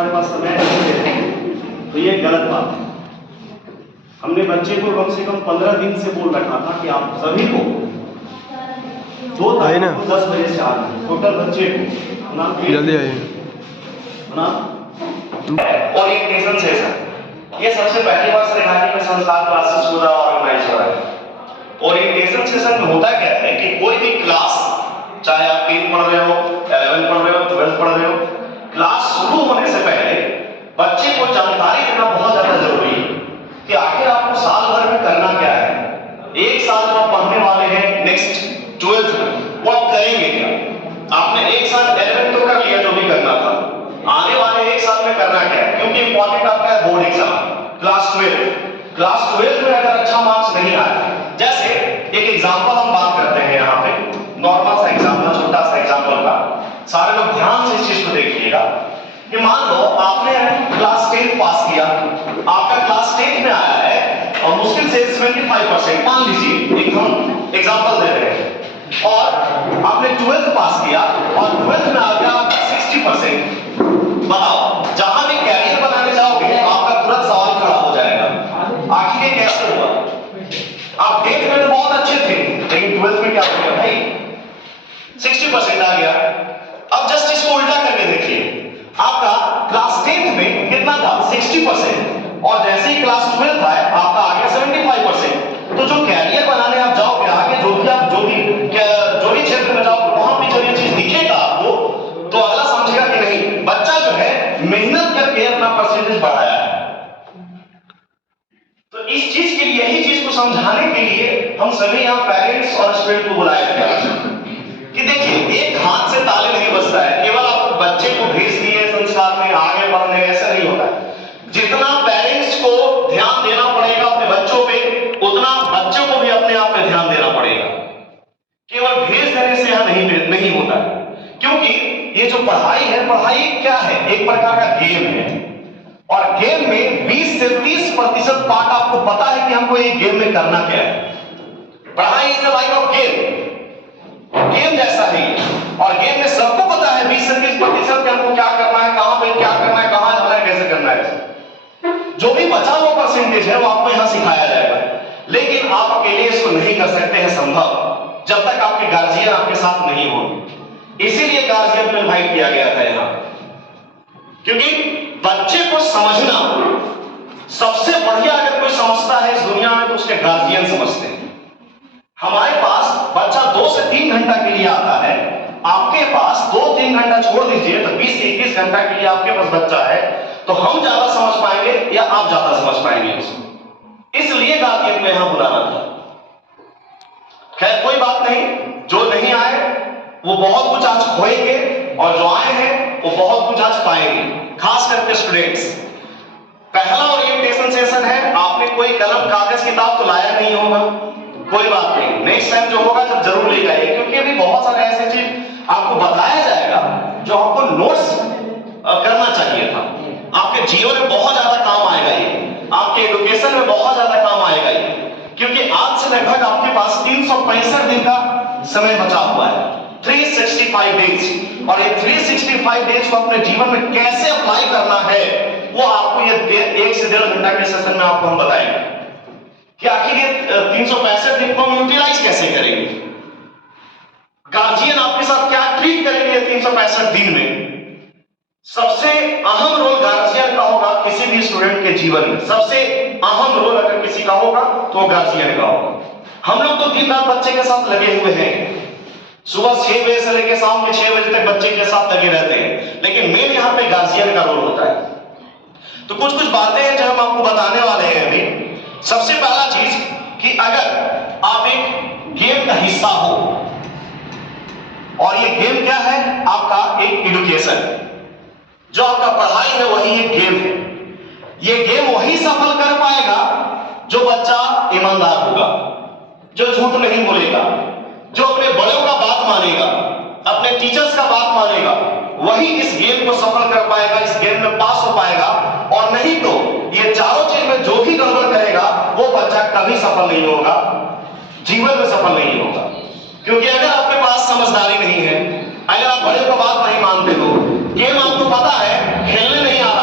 हमारे पास समय नहीं देते तो ये गलत बात है। हमने बच्चे को कम से कम 15 दिन से बोल रखा था कि आप सभी को 2 तारीख को 10 बजे से आना है, टोटल बच्चे को नाम जल्दी आइए ओरिएंटेशन सेशन। ये सबसे पहली बार सरकारी में संस्थान क्लासेस हो रहा है, ऑर्गेनाइज हो रहा है। ओरिएंटेशन सेशन में होता क्या है कि कोई भी क्लास, चाहे आप 10 पढ़ रहे हो, 11 पढ़ रहे हो, 12 पढ़ रहे हो, क्लास शुरू होने से पहले बच्चे को जानकारी देना बहुत ज्यादा जरूरी है कि आखिर आपको साल भर में करना क्या है। एक साल जो आप पढ़ने वाले हैं नेक्स्ट 12th में, वो आप करेंगे क्या। आपने एक साल 11 तो कर लिया जो भी करना था, आने वाले एक साल में करना क्या है, क्योंकि इंपॉर्टेंट आपका है बोर्ड एग्जाम क्लास 12 में अगर अच्छा मार्क्स नहीं आया, जैसे एक एग्जांपल हम बात करते हैं यहाँ पे, नॉर्मल सा एग्जांपल, छोटा सा एग्जांपल का, सारे लोग ध्यान से इस चीज को देखिएगा कि मान लो आपने क्लास 10 पास किया, आपका क्लास 10 में आया है और मुश्किल से 75%, मान लीजिए एक हम एग्जांपल दे रहे हैं, और आपने 12th पास किया और 12th में आ गया आपका 60%। बताओ, जहां भी कैरियर बनाने जाओगे आपका तुरंत सवाल खड़ा हो जाएगा, आखिर ये कैसे हुआ। आप 10th में तो बहुत अच्छे थे, लेकिन 12th में क्या हो गया भाई, 60% आ गया। अब जस्ट इसको उल्टा करके देखिए, आपका क्लास 10th में कितना था 60%, और जैसे ही क्लास 12th आए आपका आ गया 75%। तो जो कैरियर बनाने आप जाओगे आगे, जो भी क्षेत्र में जाओगे, वहां पे जो ये चीज दिखेगा आपको, तो अगला समझेगा कि नहीं, बच्चा जो है मेहनत करके अपना परसेंटेज बढ़ाया है। तो इस चीज के लिए, यही चीज को समझाने के लिए हम सभी यहाँ पेरेंट्स और स्टूडेंट को बुलाए थे कि देखिए, एक हाथ से ताले नहीं बजता है, केवल आप बच्चे को भेज दिए संस्कार में आगे बढ़ने, ऐसा नहीं होता है। जितना पेरेंट्स को ध्यान देना पड़ेगा अपने बच्चों पे, उतना बच्चों को भी अपने आप पे ध्यान देना पड़ेगा। केवल भेज देने से यह नहीं होता है, क्योंकि ये जो पढ़ाई है, पढ़ाई क्या है, एक प्रकार का गेम है, और गेम में 20 से 30% पार्ट आपको पता है कि हमको ये गेम में करना क्या है। पढ़ाई is a like of game जैसा है, और गेम में सबको पता है 20 से 30% के हमको क्या करना है, कहां पे क्या करना है, कहां जाना है, कैसे करना है। जो भी बचा हुआ परसेंटेज है वो आपको यहां सिखाया जाएगा, लेकिन आप अकेले इसको नहीं कर सकते हैं संभव, जब तक आपके गार्जियन आपके साथ नहीं होंगे। इसीलिए गार्जियन को इनवाइट किया गया था यहां, क्योंकि बच्चे को समझना सबसे बढ़िया, अगर कोई समझता है इस दुनिया में तो उसके गार्जियन समझते हैं। हमारे पास बच्चा 2 से 3 घंटा के लिए आता है, आपके पास 2-3 घंटा छोड़ दीजिए तो 20 से 21 घंटा के लिए आपके पास बच्चा है, तो हम ज्यादा समझ पाएंगे या आप ज्यादा समझ पाएंगे उसको। इसलिए गार्जियन को यहां बुलाना था। खैर कोई बात नहीं, जो नहीं आए वो बहुत कुछ आज खोएंगे, और जो आए हैं वो बहुत कुछ आज पाएंगे, खास करके स्टूडेंट्स। पहला ओरिएंटेशन सेशन है, आपने कोई कलम कागज किताब तो लाया नहीं होगा, कोई बात नहीं, नेक्स्ट टाइम जो होगा जब जरूर लेकर आइए, क्योंकि अभी बहुत सारे ऐसे चीज आपको बताया जाएगा जो आपको नोट्स करना चाहिए था। आपके जीवन में बहुत ज्यादा काम आएगा ये, आपके एजुकेशन में बहुत ज्यादा काम आएगा ये, क्योंकि आज से लगभग आपके पास 365 दिन का समय बचा हुआ है, 365 डेज, और ये 365 डेज को अपने जीवन में कैसे अप्लाई करना है वो आपको ये 1 से 1.5 घंटा के सेशन में आपको हम बताएंगे कि आखिर ये 365 दिन को हम यूटिलाइज कैसे करेंगे, गार्जियन आपके साथ क्या ट्रीट करेंगे 365 दिन में। सबसे अहम रोल गार्जियन का होगा किसी भी स्टूडेंट के जीवन में, सबसे अहम रोल अगर किसी का होगा तो गार्जियन का होगा। हम लोग तो दिन रात बच्चे के साथ लगे हुए हैं, सुबह 6 बजे से लेकर शाम के 6 बजे तक बच्चे के साथ लगे रहते हैं, लेकिन मेन यहाँ पे गार्जियन का रोल होता है। तो कुछ बातें हैं जो हम आपको बताने वाले हैं अभी। सबसे पहला चीज कि अगर आप एक गेम का हिस्सा हो, और ये गेम क्या है, आपका एक एजुकेशन, जो आपका पढ़ाई है वही एक गेम है। ये गेम वही सफल कर पाएगा जो बच्चा ईमानदार होगा, जो झूठ नहीं बोलेगा, जो अपने बड़ों का बात मानेगा, अपने टीचर्स का बात मानेगा, वही इस गेम को सफल कर पाएगा, इस गेम में पास हो पाएगा। और नहीं तो ये चारों चीज में जो भी गड़बड़ करेगा वो बच्चा कभी सफल नहीं होगा, जीवन में सफल नहीं होगा। क्योंकि अगर आपके पास समझदारी नहीं है, अगर आप बड़े को बात नहीं मानते हो, गेम आपको पता है खेलने नहीं आ रहा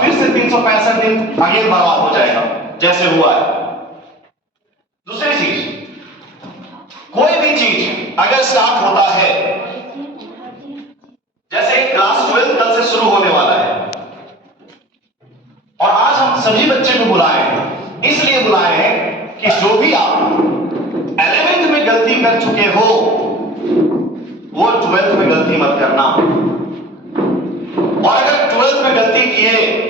फिर से 365 दिन अगेन बर्बाद हो जाएगा जैसे हुआ है। दूसरी चीज, कोई भी चीज अगर स्टार्ट होता है, जैसे क्लास 12 कल से शुरू होने वाला है और आज हम सभी बच्चे को बुलाए हैं, इसलिए बुलाए हैं कि जो भी आप 11th में गलती कर चुके हो वो 12th में गलती मत करना, और अगर 12th में गलती किए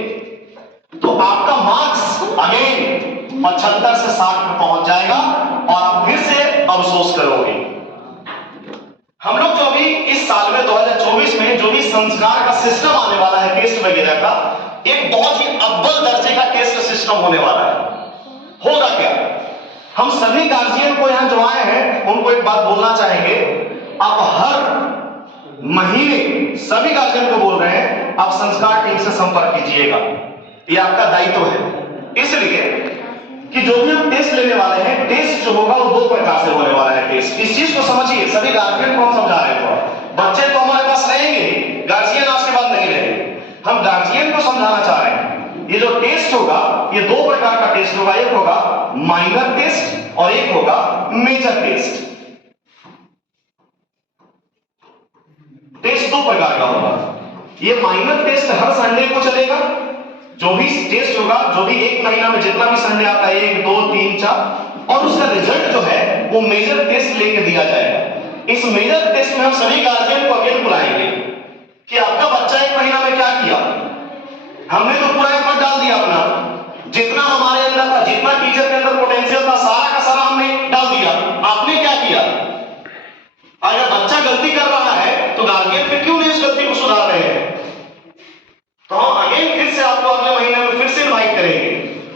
तो आपका मार्क्स अगेन 75 से 60 पे पहुंच जाएगा और आप फिर से अफसोस करोगे। हम लोग जो अभी इस साल में 2024 में जो भी संस्कार का सिस्टम आने वाला है, टेस्ट वगैरह का, एक बहुत ही अव्वल दर्जे का टेस्ट सिस्टम होने वाला है। होगा क्या, हम सभी गार्जियन को यहां जो आए हैं उनको एक बात बोलना चाहेंगे, आप हर महीने सभी गार्जियन को बोल रहे हैं आप संस्कार टीम से संपर्क कीजिएगा, ये आपका दायित्व है। इसलिए कि जो भी हम टेस्ट लेने वाले हैं, टेस्ट जो होगा वो 2 प्रकार से होने वाला है टेस्ट। इस चीज को समझिए, सभी गार्जियन को हम समझा रहे हैं। बच्चे तो हमारे पास रहेंगे, गार्जियन आज के बाद नहीं रहेंगे। हम गार्जियन को समझाना चाह रहे हैं ये जो टेस्ट होगा ये 2 प्रकार का टेस्ट होगा, एक होगा माइनर टेस्ट और एक होगा मेजर टेस्ट। टेस्ट 2 प्रकार का होगा। ये माइनर टेस्ट हर संडे को चलेगा, जो भी टेस्ट होगा, जो भी एक महीना में जितना भी संडे आता है 1 2 3 4, और उसका रिजल्ट जो है वो मेजर टेस्ट लेके दिया जाएगा। इस मेजर टेस्ट में हम सभी गार्जियन को अगेन बुलाएंगे कि आपका बच्चा 1 महीना में क्या किया। हमने तो पूरा एफर्ट डाल दिया अपना, जितना हमारे अंदर था, जितना टीचर के अंदर पोटेंशियल था, सारा का सारा हमने डाल दिया। आपने क्या किया? अगर बच्चा गलती कर रहा है तो गार्जियन फिर क्यों नहीं उस गलती को सुधार रहे हैं? तो हम अगेन फिर से आपको अगले महीने में फिर से इनवाइट करेंगे,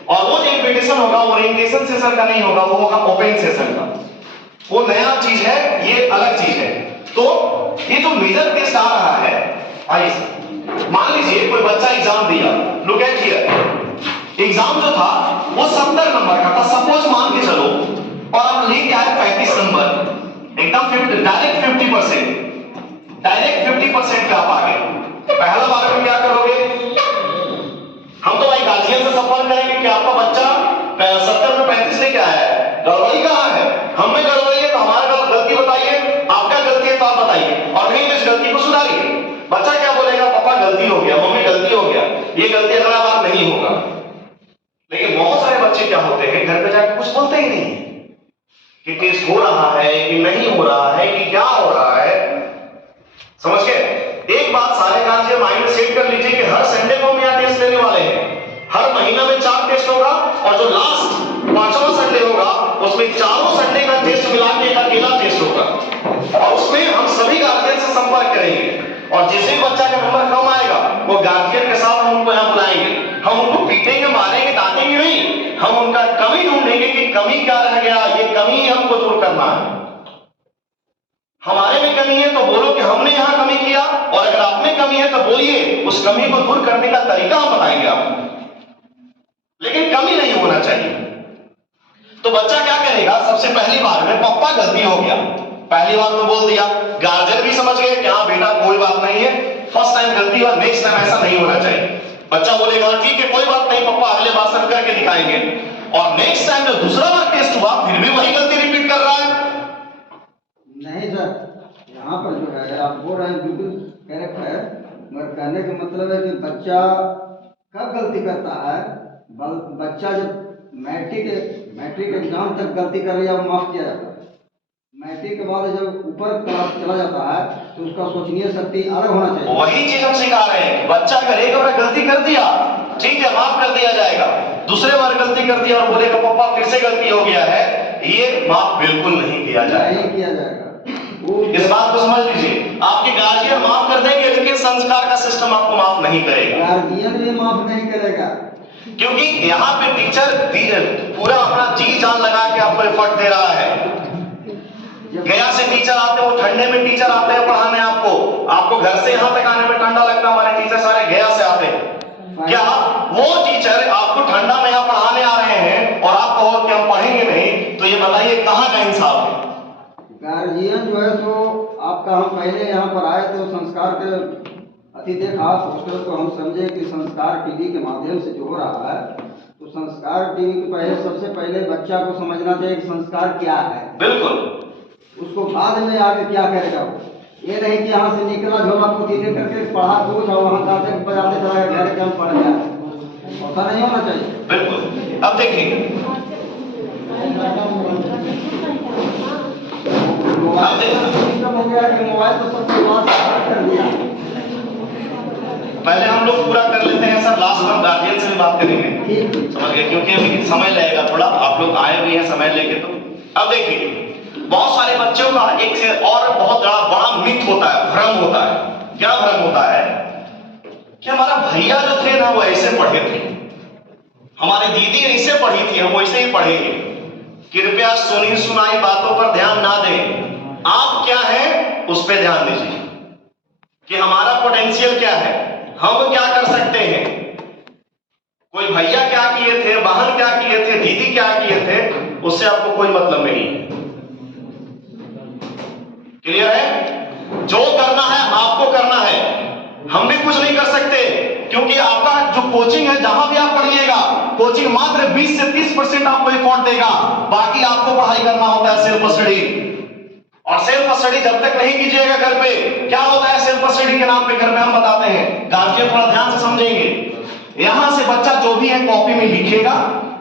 और वो जो इन्विटेशन होगा ओरिएंटेशन सेशन का नहीं होगा, वो होगा ओपन सेशन का। वो नया चीज है, ये अलग चीज है। तो ये जो मेजर टेस्ट आ रहा है, आइए मान लीजिए कोई बच्चा एग्जाम दिया, लुक एट हियर, एग्जाम जो था वो 70 नंबर का था, सपोज मान के चलो, और आप लेके आए 35 नंबर, एकदम डायरेक्ट 50%, डायरेक्ट 50% पे आप आ गए। पहला बार में क्या करोगे? हम तो भाई गार्जियन से संपर्क करेंगे कि आपका बच्चा 70 में 35 लेके आया है, गड़बड़ी कहां है? हमने गड़बड़ी है तो हमारा गलती बताइए, आपका गलती है तो आप बताइए, और नहीं तो इस गलती को सुधारिए। बच्चा क्या बोलेगा? पापा गलती हो गया, मम्मी गलती हो गया, ये गलती अगला बार नहीं होगा। लेकिन बहुत सारे बच्चे क्या होते हैं, घर पे जाके कुछ बोलते ही नहीं कि टेस्ट हो रहा है कि नहीं हो रहा है कि क्या हो रहा है। समझ गए? एक बात सारे गार्जियन माइंड में सेट कर लीजिए कि हर संडे को हम यहाँ टेस्ट लेने वाले हैं। हर महीना में 4 टेस्ट होगा, और जो लास्ट 5वां संडे होगा उसमें चारों संडे का टेस्ट मिला के एक अकेला टेस्ट होगा, और उसमें हम सभी गार्जियन से संपर्क करेंगे, और जिस भी बच्चा का नंबर कम आएगा वो गार्जियन के साथ हम उनको यहाँ बुलाएंगे। हम उनको पीटेंगे, मारेंगे, डांटेंगे नहीं, हम उनका कमी ढूंढेंगे कि कमी क्या रह गया, ये कमी हमको दूर करना है। हमारे में कमी है तो बोलो कि हमने यहां कमी किया, और अगर आप में कमी है तो बोलिए, उस कमी को दूर करने का तरीका हम बताएंगे आपको, लेकिन कमी नहीं होना चाहिए। तो बच्चा क्या करेगा? सबसे पहली बार में पापा गलती हो गया, पहली बार तो बोल दिया, गार्जियन भी समझ गए कि हाँ बेटा कोई बात नहीं है, फर्स्ट टाइम गलती हुआ, नेक्स्ट टाइम ऐसा नहीं होना चाहिए। बच्चा बोलेगा ठीक है कोई बात नहीं पापा, अगले बार सब करके दिखाएंगे, और नेक्स्ट टाइम जब दूसरा बार टेस्ट हुआ फिर भी वही गलती रिपीट कर रहा है। नहीं सर, यहाँ पर जो है आप बोल रहे हैं बिल्कुल करेक्ट है, मगर कहने का मतलब है कि बच्चा कब गलती करता है? बच्चा जब मैट्रिक एग्जाम तक गलती कर रही है वो माफ किया जाता है। मैट्रिक के बाद जब ऊपर क्लास चला जाता है तो उसका सोचनीय शक्ति अलग होना चाहिए। वही चीज हम सिखा रहे हैं। बच्चा अगर एक बार गलती कर दिया ठीक है माफ कर दिया जाएगा, दूसरे बार गलती कर दिया और बोलेगा पापा फिर से गलती हो गया है, ये माफ बिल्कुल नहीं किया जाएगा, नहीं किया जाएगा। इस बात को समझ लीजिए। आपके गार्जियन माफ कर देंगे लेकिन संस्कार का सिस्टम आपको माफ नहीं करेगा। गार्जियन भी माफ नहीं करेगा, क्योंकि यहाँ पे टीचर पूरा अपना जी जान लगा के आपको एफर्ट दे रहा है। गया से टीचर आते हैं, वो ठंडे में टीचर आते हैं पढ़ाने आपको घर से यहाँ तक आने में ठंडा लगता है, हमारे टीचर सारे गया से आते हैं। क्या वो टीचर आपको ठंडा में यहाँ पढ़ाने आ रहे हैं और आप कहो कि हम पढ़ेंगे नहीं, तो ये बताइए कहाँ का इंसाफ है? गार्जियन जो है तो आपका, हम पहले यहाँ पर आए तो संस्कार के अति देखा पोस्टर को हम समझे कि संस्कार टीवी के माध्यम से जो हो रहा है, तो संस्कार टीवी के पहले सबसे पहले बच्चा को समझना चाहिए कि संस्कार क्या है। बिल्कुल। उसको बाद में आगे क्या करेगा वो। ये नहीं कि यहाँ से निकला झोला पोथी लेकर के पढ़ा कुछ और वहाँ जाते बजाते चला गया घर के हम पढ़ गया, ऐसा नहीं होना चाहिए। बिल्कुल। अब देखिए, मोबाइल तो सबसे लास्ट कर दिया। पहले हम लोग पूरा कर लेते हैं सर, लास्ट में गार्जियन से भी बात करेंगे, समझ गए, क्योंकि अभी समय लगेगा थोड़ा, आप लोग आए हुए हैं समय लेके। तो अब देखिए, बहुत सारे बच्चों का एक से और बहुत बड़ा मिथ होता है, भ्रम होता है। क्या भ्रम होता है कि हमारा भैया जो थे ना वो ऐसे पढ़े थे, हमारी दीदी ऐसे पढ़ी थी, हम वैसे ही पढ़ेंगे। कृपया सुनी सुनाई बातों पर ध्यान ना दें, आप क्या है उस पर ध्यान दीजिए कि हमारा पोटेंशियल क्या है, हम क्या कर सकते हैं। कोई भैया क्या किए थे, बहन क्या किए थे, दीदी क्या किए थे, उससे आपको कोई मतलब नहीं है। क्लियर है? जो करना है आपको करना है, हम भी कुछ नहीं कर सकते, क्योंकि आपका जो कोचिंग है, जहां भी आप पढ़िएगा, कोचिंग मात्र 20 से 30% आपको एफर्ट देगा, बाकी आपको पढ़ाई करना होता है सेल्फ स्टडी। और सेल्फ स्टडी जब तक नहीं कीजिएगा घर पे, क्या होता है सेल्फ स्टडी के नाम पे घर में हम बताते हैं, गार्जियन थोड़ा ध्यान से समझेंगे। यहां से बच्चा जो भी है कॉपी में लिखेगा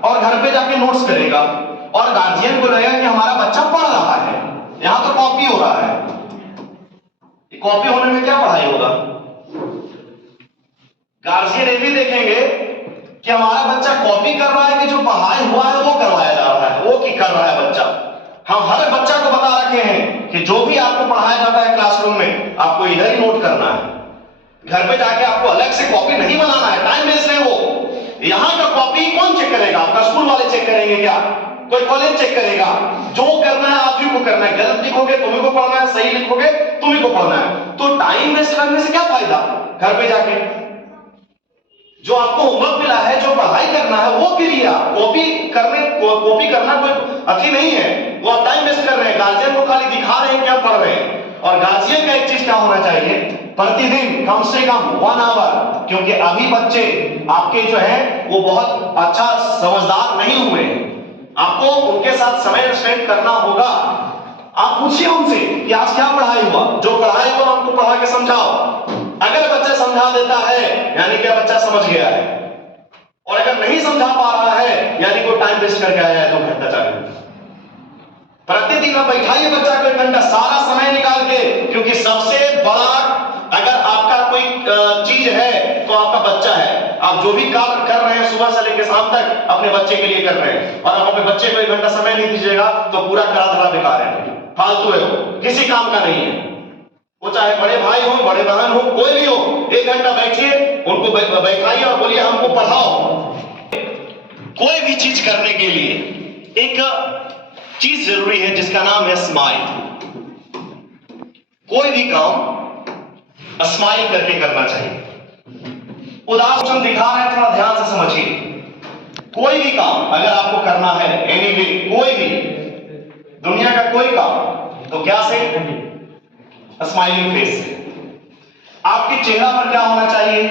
और घर पे जाके नोट्स करेगा, और गार्जियन को लगेगा कि हमारा बच्चा पढ़ रहा है, यहां तो कॉपी हो रहा है। कॉपी होने में क्या पढ़ाई होगा? गार्जियन ये भी देखेंगे कि हमारा बच्चा कॉपी कर रहा है कि जो पढ़ाई हुआ है वो करवाया जा रहा है, वो की कर रहा है बच्चा। हम हर बच्चा को बता रखे हैं कि जो भी आपको पढ़ाया जाता है क्लासरूम में, आपको इधर ही नोट करना है, घर पे जाके आपको अलग से कॉपी नहीं बनाना है, टाइम वेस्ट है वो। यहाँ का कॉपी कौन चेक करेगा? आपका स्कूल वाले चेक करेंगे क्या? कोई कॉलेज चेक करेगा? जो करना है आप ही को करना है, गलत लिखोगे तुम्ही को पढ़ना है, सही लिखोगे तुम्ही को पढ़ना है। तो टाइम वेस्ट करने से क्या फायदा? घर पे जाके जो आपको होमवर्क मिला है, जो पढ़ाई करना है वो करिए। कॉपी करना कोई अति नहीं है, वो आप टाइम वेस्ट कर रहे हैं, गार्जियन को खाली दिखा रहे हैं क्या पढ़ रहे हैं। और गार्जियन का एक चीज क्या होना चाहिए, प्रतिदिन कम से कम 1 आवर, क्योंकि अभी बच्चे आपके जो है वो बहुत अच्छा समझदार नहीं हुए हैं, आपको उनके साथ समय स्पेंड करना होगा। आप पूछिए उनसे कि आज क्या पढ़ाई हुआ, जो पढ़ाई हुआ उनको पढ़ा के समझाओ। अगर बच्चा समझा देता है यानी कि बच्चा समझ गया है, और अगर नहीं समझा पा रहा है यानी कोई टाइम वेस्ट करके आया है 2 घंटा 4 घंटा। प्रतिदिन आप बैठाइए बच्चा को 1 घंटा, सारा समय निकाल के, क्योंकि सबसे बड़ा अगर आपका कोई चीज है तो आपका बच्चा है। आप जो भी कार्य कर रहे हैं सुबह से लेकर शाम तक अपने बच्चे के लिए कर रहे हैं, और आप अपने बच्चे को 1 घंटा समय नहीं दीजिएगा तो पूरा करा धरा बेकार है, फालतू है, वो किसी काम का नहीं है। वो चाहे बड़े भाई हो, बड़े बहन हो, कोई भी हो, 1 घंटा बैठिए, उनको बैठाइए और बोलिए हमको पढ़ाओ। कोई भी चीज करने के लिए एक चीज जरूरी है जिसका नाम है स्माइल। कोई भी काम स्माइल करके करना चाहिए। उदाहरण दिखा रहे हैं, थोड़ा ध्यान से समझिए। कोई भी काम अगर आपको करना है, एनीवे, कोई भी दुनिया का कोई काम, तो क्या से? स्माइलिंग फेस से। आपके चेहरा पर क्या होना चाहिए?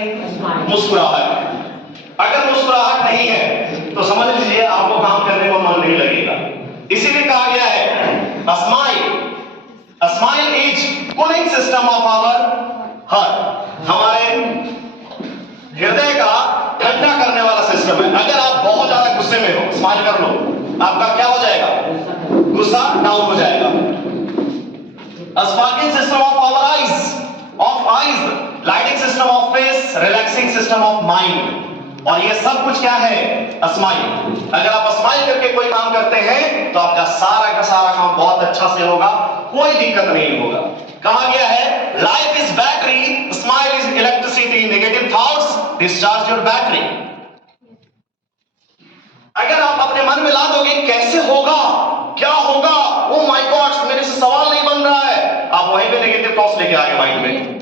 मुस्कुराहट। अगर मुस्कुराहट नहीं है तो समझ लीजिए आपको काम करने में मन नहीं लगेगा। इसीलिए कहा गया है smile is cooling system of our heart. हमारे हृदय का ठंडा करने वाला सिस्टम है। अगर आप बहुत ज्यादा गुस्से में हो, स्माइल कर लो, आपका क्या हो जाएगा? गुस्सा डाउन हो जाएगा। Sparking system of our eyes, lighting system of face, relaxing system of mind. और ये सब कुछ क्या है? स्माइल। अगर आप स्माइल करके कोई काम करते हैं तो आपका सारा का सारा काम बहुत अच्छा से होगा, कोई दिक्कत नहीं होगा। कहा गया है life is battery, smile is electricity, negative thoughts discharge your battery. अगर आप अपने मन में ला दोगे कैसे होगा, क्या होगा, ओ माय गॉड मेरे से सवाल नहीं बन रहा है, आप वहीं पे नेगेटिव थॉट्स लेके आ गए माइंड में।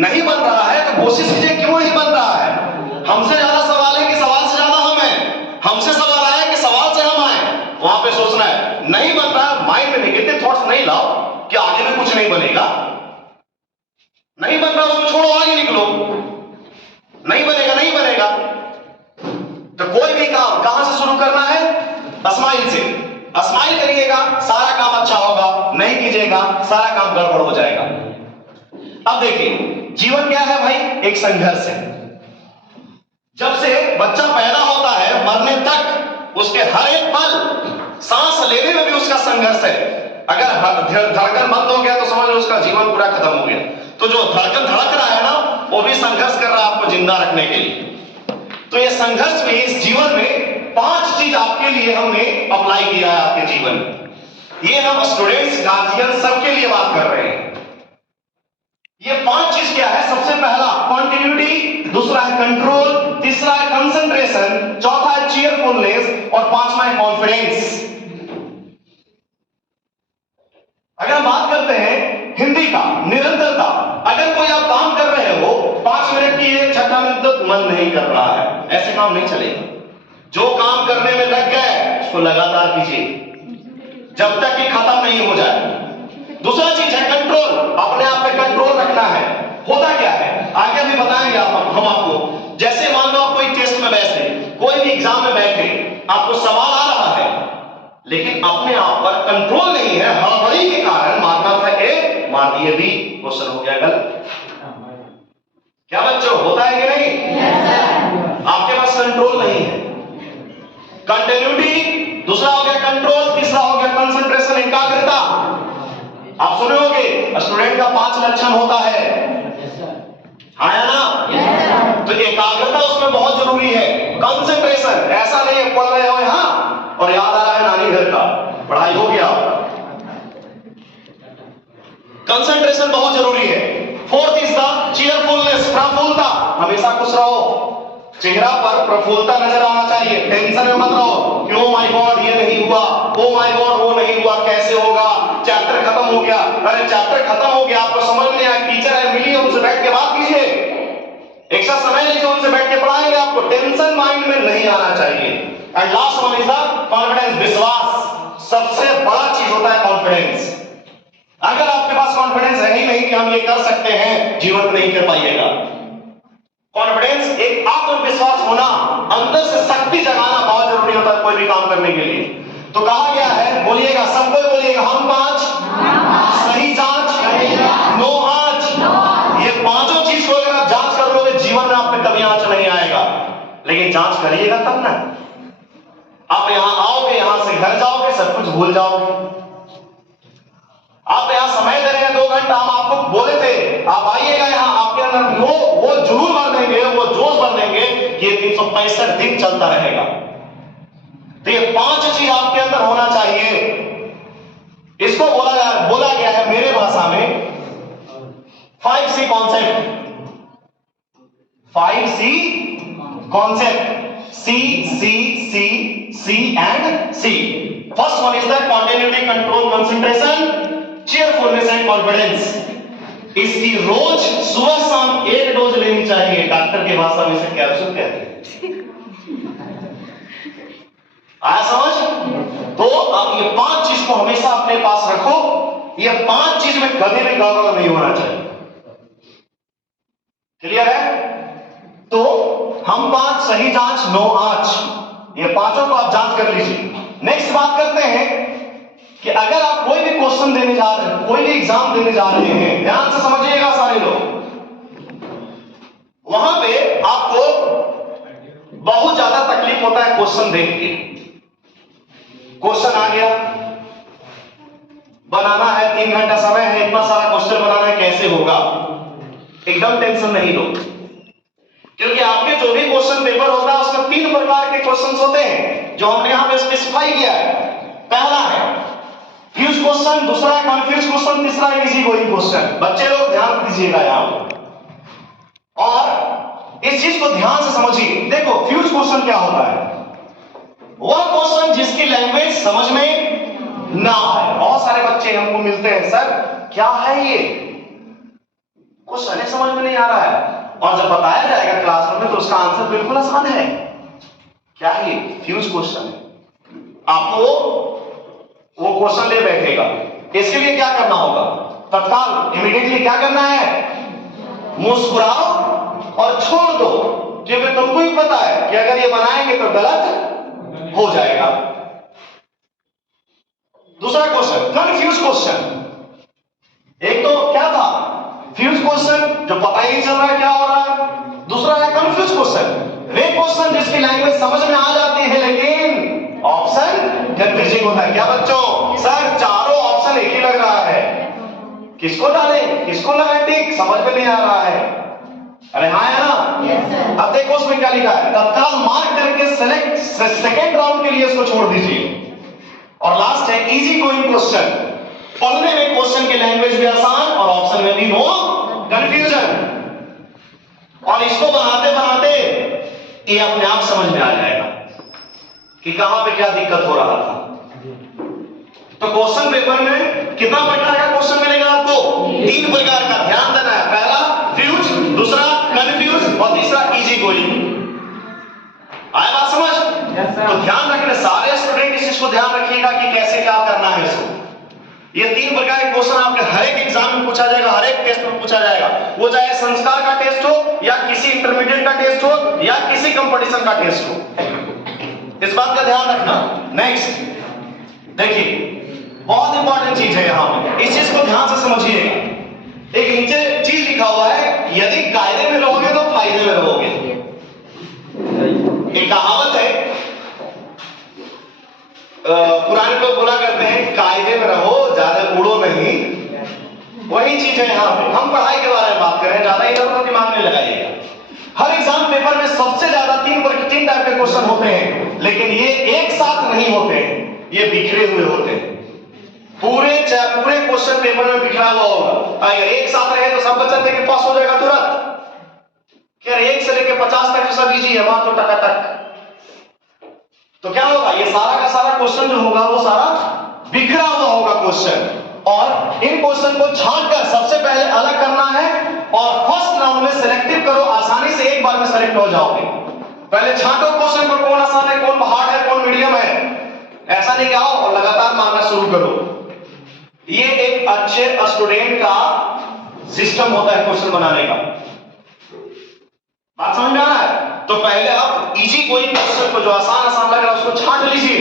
नहीं बन रहा है तो कोशिश कीजिए क्यों नहीं बन रहा है। हमसे ज्यादा सवाल है कि सवाल से ज्यादा हम हैं, हमसे सवाल आया कि सवाल से हम आए, वहां पे सोचना है। नहीं बन रहा है, माइंड में नेगेटिव थॉट्स नहीं लाओ कि आगे में कुछ नहीं बनेगा। नहीं बन रहा उसको छोड़ो, आगे निकलो। नहीं बनेगा, नहीं बनेगा। तो कोई भी काम कहां से शुरू करना है? स्माइल से। स्माइल करिएगा, सारा काम अच्छा होगा। नहीं कीजिएगा, सारा काम गड़बड़ हो जाएगा। अब देखिए, जीवन क्या है भाई? एक संघर्ष है। जब से बच्चा पैदा होता है मरने तक उसके हर एक पल, सांस लेने में भी उसका संघर्ष है। अगर धड़कन बंद हो गया तो समझ लो उसका जीवन पूरा खत्म हो गया। तो जो धड़कन धड़क रहा है ना, वो भी संघर्ष कर रहा है आपको जिंदा रखने के लिए। तो ये संघर्ष में, इस जीवन में 5 चीज आपके लिए हमने अप्लाई किया है आपके जीवन में। ये हम स्टूडेंट्स, गार्जियन सबके लिए बात कर रहे हैं। ये 5 चीज क्या है? सबसे पहला कॉन्टिन्यूटी, दूसरा है कंट्रोल, तीसरा है कंसंट्रेशन, चौथा है चीयरफुलनेस और 5वां है कॉन्फिडेंस। अगर हम बात करते हैं हिंदी का, निरंतरता। अगर कोई आप काम कर रहे हो 5 मिनट की, 6 मिनट तक मन नहीं कर रहा है, ऐसे काम नहीं चलेगा। जो काम करने में लग गए उसको लगातार कीजिए जब तक कि खत्म नहीं हो जाए। दूसरा चीज है कंट्रोल, अपने आप पे कंट्रोल रखना है। होता क्या है आगे भी बताएंगे हम आपको। जैसे मान लो आप कोई टेस्ट में बैठे, कोई भी एग्जाम में बैठे, आपको सवाल आ रहा है लेकिन अपने आप पर कंट्रोल नहीं है, हड़बड़ी के कारण मारना था ए, मार दिए बी, क्वेश्चन हो गया गलत। क्या बच्चों, होता है कि नहीं? आपके पास कंट्रोल नहीं है। कंटिन्यूटी, दूसरा हो गया कंट्रोल, तीसरा हो गया कंसंट्रेशन, एकाग्रता। आप सुने होंगे स्टूडेंट का 5 लक्षण होता है, आया ना? तो एकाग्रता उसमें बहुत जरूरी है। कंसंट्रेशन, ऐसा नहीं है पढ़ रहे हो यहां और याद आ रहा है नानी घर का, पढ़ाई हो गया आपका। कंसंट्रेशन बहुत जरूरी है। फोर्थ इज द चीयरफुलनेस, प्रफुल्लता। हमेशा खुश रहो, चेहरा पर प्रफुल्लता नजर आना चाहिए। टेंशन में मत रहो कि ओ माय गॉड ये नहीं हुआ, ओ माय गॉड वो नहीं हुआ, कैसे होगा, चैप्टर खत्म हो गया। अरे चैप्टर खत्म हो गया, आपको समझ में आया, टीचर है मिली, उनसे बैठ के बात कीजिए, एक्स्ट्रा समय लीजिए, उनसे बैठ के पढ़ाएंगे आपको। टेंशन माइंड में नहीं आना चाहिए। And last one is the confidence, विश्वास। सबसे बड़ा चीज होता है कॉन्फिडेंस। अगर आपके पास कॉन्फिडेंस है ही नहीं कि हम ये कर सकते हैं, जीवन में नहीं कर पाइएगा। कॉन्फिडेंस, एक आत्मविश्वास होना, अंदर से शक्ति जगाना बहुत जरूरी होता है कोई भी काम करने के लिए। तो कहा गया है, बोलिएगा, सबको बोलिएगा, हम 5 सही जांच, नो आंच। ये 5 चीज को अगर आप जांच कर लोगे, जीवन में आप पे कभी आंच नहीं आएगा। लेकिन जांच करिएगा तब ना। आप यहां आओगे, यहां से घर जाओगे, सब कुछ भूल जाओगे। आप यहां समय दे रहे हैं 2 घंटा, हम आपको बोले थे आप आइएगा यहां, आपके अंदर वो जुनून भर देंगे, वो जोश भर देंगे कि ये 365 दिन चलता रहेगा। तो ये 5 चीज आपके अंदर होना चाहिए। इसको बोला गया है मेरे भाषा में 5C concept. 5C concept, C C C C and C। First one is the continuity, control, concentration, cheerfulness and confidence. इसकी रोज सुबह शाम 1 डोज लेनी चाहिए। डॉक्टर की भाषा में इसे कैप्सूल कहते हैं। आया समझ? तो अब ये 5 चीज को हमेशा अपने पास रखो। ये 5 चीज में कभी भी गड़बड़ नहीं होना चाहिए। क्लियर है? तो हम 5 सही जांच, नो आंच, ये 5 को आप जांच कर लीजिए। नेक्स्ट बात करते हैं कि अगर आप कोई भी क्वेश्चन देने जा रहे हैं, कोई भी एग्जाम देने जा रहे हैं, ध्यान से समझिएगा सारे लोग। वहां पे आपको बहुत ज्यादा तकलीफ होता है क्वेश्चन देख के। क्वेश्चन आ गया, बनाना है, 3 घंटा समय है, इतना सारा क्वेश्चन बनाना है, कैसे होगा? एकदम टेंशन नहीं लो, क्योंकि आपके जो भी क्वेश्चन पेपर होता है उसमें 3 प्रकार के क्वेश्चन होते हैं जो हमने यहां पे स्पेसिफाई किया है। पहला है फ्यूज क्वेश्चन, दूसरा है कन्फ्यूज क्वेश्चन, तीसरा है इजी गोइंग क्वेश्चन। बच्चे लोग ध्यान दीजिएगा यहां पर और इस चीज को ध्यान से समझिए। देखो फ्यूज क्वेश्चन क्या होता है? वह क्वेश्चन जिसकी लैंग्वेज समझ में ना आए। बहुत सारे बच्चे हमको मिलते हैं, सर क्या है ये क्वेश्चन, समझ में नहीं आ रहा है, और जब बताया जाएगा क्लासरूम में तो उसका आंसर बिल्कुल आसान है। क्या है? फ्यूज क्वेश्चन है। आपको वो क्वेश्चन दे बैठेगा, इसके लिए क्या करना होगा? तत्काल इमीडिएटली क्या करना है? मुस्कुराओ और छोड़ दो, क्योंकि तुमको भी पता है कि अगर ये बनाएंगे तो गलत हो जाएगा। दूसरा क्वेश्चन, कंफ्यूज क्वेश्चन। एक तो क्या था, फ्यूज क्वेश्चन जो पता ही नहीं चल रहा है क्या हो रहा है। दूसरा है कंफ्यूज क्वेश्चन, वे क्वेश्चन जिसकी लैंग्वेज समझ में आ जाती है लेकिन ऑप्शन कंफ्यूजिंग होता है। क्या बच्चों, सर चारों ऑप्शन एक ही लग रहा है, किसको डालें, किसको लगाएं टिक, समझ में नहीं आ रहा है। अरे हाँ है ना? yes, अब देखो उसमें क्या लिखा है, तत्काल मार्क करके सेलेक्ट सेकेंड राउंड के लिए इसको छोड़ दीजिए। और लास्ट है इजी गोइंग क्वेश्चन, पढ़ने में क्वेश्चन की लैंग्वेज भी आसान और ऑप्शन में भी नो कंफ्यूजन। और इसको बनाते बनाते ये अपने आप समझ में आ जाएगा कि कहां पे क्या दिक्कत हो रहा था। तो क्वेश्चन पेपर में कितना प्रकार का क्वेश्चन मिलेगा आपको? 3 प्रकार का, ध्यान देना है। पहला फ्यूज, दूसरा कंफ्यूज और तीसरा इजी गोइंग। आया बात समझ? तो ध्यान रखना, सारे स्टूडेंट इस चीज को ध्यान रखिएगा कि कैसे क्या करना है इसको। ये 3 प्रकार के क्वेश्चन आपके हर एक एग्जाम में पूछा जाएगा, हर एक टेस्ट में पूछा जाएगा, वो चाहे संस्कार का टेस्ट हो या किसी इंटरमीडिएट का टेस्ट हो या किसी कंपटीशन का टेस्ट हो। इस बात का ध्यान रखना। नेक्स्ट देखिए, बहुत इंपॉर्टेंट चीज है यहां पे, इस चीज को ध्यान से समझिएगा। एक नीचे चीज लिखा हुआ है, यदि कायदे में रहोगे तो फायदे में रहोगे। एक कहावत है, पुराने लोग बोला करते हैं कायदे में रहो, ज्यादा उड़ो नहीं। वही चीज है यहाँ पे। हम पढ़ाई के बारे में बात करें, ज्यादा इधर उधर दिमाग में लगाइएगा। हर एग्जाम पेपर में सबसे ज्यादा 3 टाइप के क्वेश्चन होते हैं, लेकिन ये एक साथ नहीं होते हैं, ये बिखरे हुए होते हैं। पूरे क्वेश्चन पेपर में बिखरा हुआ होगा। अगर एक साथ रहे तो सब बच्चा देके पास हो जाएगा तुरंत। क्या 1 से लेकर 50 तक सब इजी है, वहां तो टकाटक। तो क्या होगा, ये सारा का सारा क्वेश्चन जो होगा वो सारा बिखरा हुआ होगा क्वेश्चन। और इन क्वेश्चन को छांटकर सबसे पहले अलग करना है और फर्स्ट राउंड में सिलेक्टिव करो, आसानी से एक बार में सेलेक्ट हो जाओगे। पहले छांटो क्वेश्चन को, कौन आसान है, कौन हार्ड है, कौन मीडियम है। ऐसा नहीं कि आओ और लगातार मारना शुरू करो। ये एक अच्छे स्टूडेंट का सिस्टम होता है क्वेश्चन बनाने का। बात समझ में आ रहा है? तो पहले आप इजी गोइंग क्वेश्चन को, जो आसान आसान लग रहा है उसको छांट लीजिए,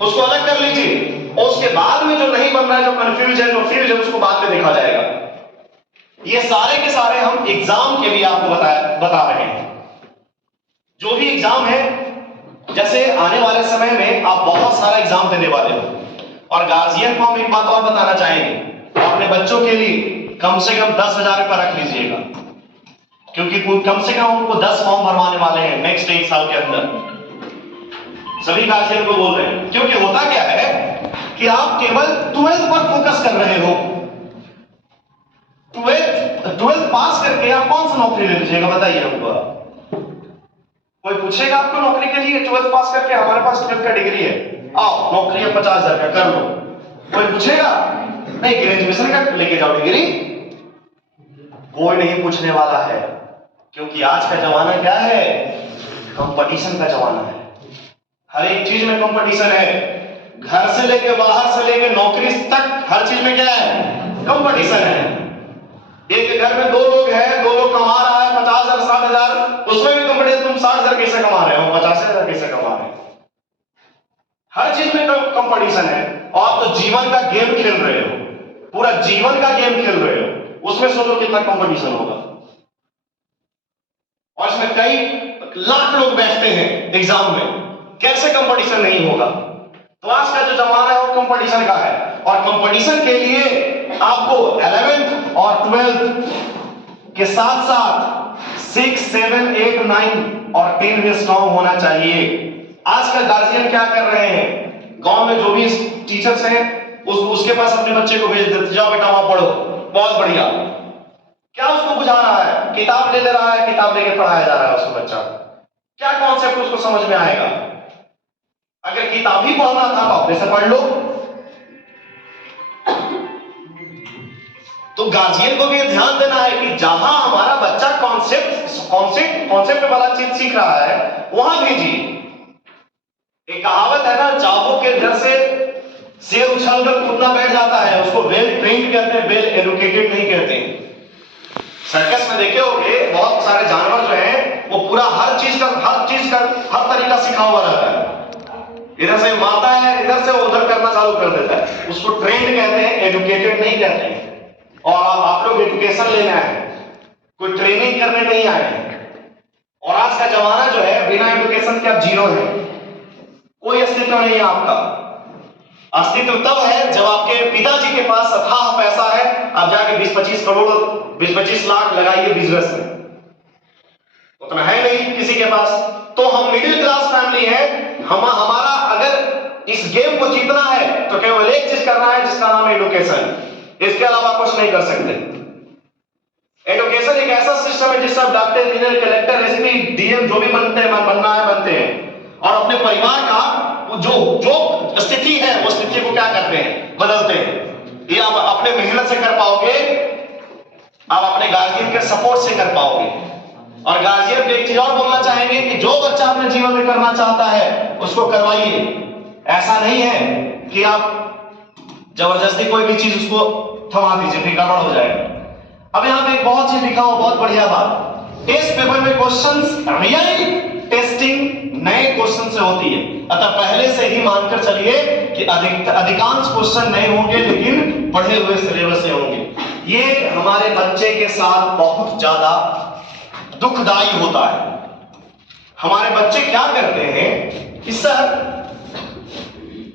उसको अलग कर लीजिए, और उसके बाद में जो नहीं बन रहा है, जो कंफ्यूज है, जो फ्यूज है, उसको बाद में देखा जाएगा। ये सारे के सारे हम एग्जाम के लिए आपको बता रहे हैं। जो भी एग्जाम है, जैसे आने वाले समय में आप बहुत सारा एग्जाम देने वाले हो, और गार्जियन को हम एक बात और बताना चाहेंगे, अपने बच्चों के लिए कम से कम 10,000 रुपया रख लीजिएगा, क्योंकि कम से कम उनको 10 फॉर्म भरवाने वाले हैं नेक्स्ट 1 साल के अंदर। सभी गार्जियन को बोल रहे हैं, क्योंकि होता क्या है कि आप केवल 12th पर फोकस कर रहे हो। 12th पास करके आप कौन सा नौकरी ले लीजिएगा, बताइए हमको। कोई पूछेगा आपको नौकरी के लिए, 12th पास करके हमारे पास 12th का डिग्री है, आओ नौकरी है 50,000 का कर लो, कोई पूछेगा? नहीं, ग्रेजुएशन का लेके जाओ डिग्री, कोई नहीं पूछने वाला है। क्योंकि आज का जमाना क्या है, कंपटीशन का जमाना है। हर एक चीज में कंपटीशन है, घर से लेके बाहर से लेके नौकरी तक, हर चीज में क्या है, कंपटीशन है। एक घर में 2 लोग हैं, 2 लोग कमा रहा है 50,000 60,000, उसमें भी कंपटीशन, तुम 60,000 कैसे कमा रहे हो, 50,000 कैसे कमा रहे हो। हर चीज में कंपटीशन है, और आप तो जीवन का गेम खेल रहे हो, पूरा जीवन का गेम खेल रहे हो, उसमें सोचो कितना कंपटीशन होगा। और इसमें कई लाख लोग बैठते हैं एग्जाम में, कैसे कंपटीशन नहीं होगा। तो आज का जो जमाना है वो कंपटीशन का है, और कंपटीशन के लिए आपको 11th और 12th के साथ साथ 6, 7, 8, 9 और 10 भी स्ट्रॉन्ग होना चाहिए। आज का गार्जियन क्या कर रहे हैं, गांव में जो भी टीचर्स हैं उसके पास अपने बच्चे को भेज देते, जाओ बेटा वहां पढ़ो, बहुत बढ़िया। क्या उसको बुझा रहा है, किताब ले रहा है, किताब लेके पढ़ाया जा रहा है उसको, बच्चा क्या कॉन्सेप्ट उसको समझ में आएगा। अगर किताब ही पढ़ना था तो अपने से पढ़ लो। तो गार्जियन को भी ध्यान देना है कि जहां हमारा बच्चा कॉन्सेप्ट वाला चीज सीख रहा है वहां भेजिए। एक कहावत है ना, चाबुक के घर से शेर उछलकर कूदना बैठ जाता है, उसको वेल ट्रेन्ड कहते हैं, वेल एजुकेटेड नहीं कहते हैं। सर्कस में देखे होंगे बहुत सारे जानवर जो हैं वो पूरा हर चीज का हर तरीका सिखा हुआ रहता है। इधर से मारता है, इधर से उधर करना चालू कर देता है। उसको ट्रेंड कहते हैं, एजुकेटेड नहीं कहते हैं। और आप लोग एजुकेशन लेने आए हैं, कोई ट्रेनिंग करने नहीं आए हैं। और आज का जमाना जो है बिना एजुकेशन के आप जीरो है, कोई अस्तित्व नहीं है आपका। अस्तित्व तब है जब आपके पिताजी के पास अथाह पैसा है, आप जाके 20-25 करोड़ 20-25 लाख लगाइए बिजनेस में, उतना है नहीं किसी के पास। तो हम मिडिल क्लास फैमिली है, हमारा अगर इस गेम को जीतना है तो केवल एक चीज करना है जिसका नाम है एजुकेशन। इसके अलावा कुछ नहीं कर सकते। एजुकेशन एक ऐसा सिस्टम है जिससे आप doctor, engineer, collector, SP, DM जो भी बनते हैं और अपने परिवार का जो स्थिति है वो स्थिति को क्या करते हैं, बदलते हैं। ये आप अपने मेहनत से कर पाओगे, आप अपने गार्जियन के सपोर्ट से कर पाओगे। और गार्जियन को एक चीज और बोलना चाहेंगे कि जो बच्चा अपने जीवन में करना चाहता है उसको करवाइए। ऐसा नहीं है कि आप जबरदस्ती कोई भी चीज उसको थमा दीजिए, फिर गड़बड़ हो जाएगा। अब यहाँ पे एक बहुत चीज लिखा हुआ, बहुत बढ़िया बात, टेस्ट पेपर में क्वेश्चंस रियल टेस्टिंग नए क्वेश्चन से होती है। अतः पहले से ही मानकर चलिए कि अधिकांश क्वेश्चन नए होंगे लेकिन पढ़े हुए सिलेबस से होंगे। ये हमारे बच्चे के साथ बहुत ज्यादा दुखदाई होता है। हमारे बच्चे क्या करते हैं कि सर